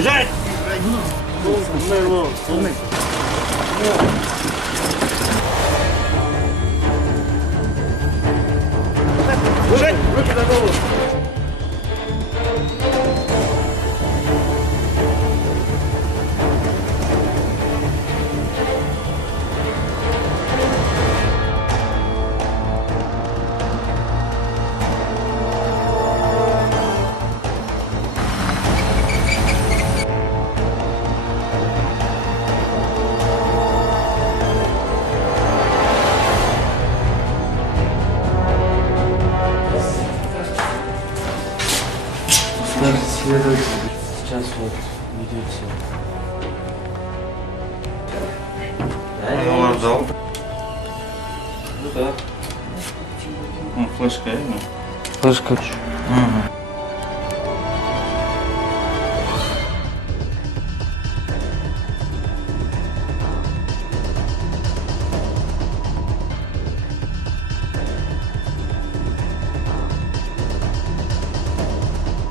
Бежать! Бежать! Руки на голову! Следователь сейчас вот ведется. Он вам дал? Ну да. Флешка, Флешка. Угу.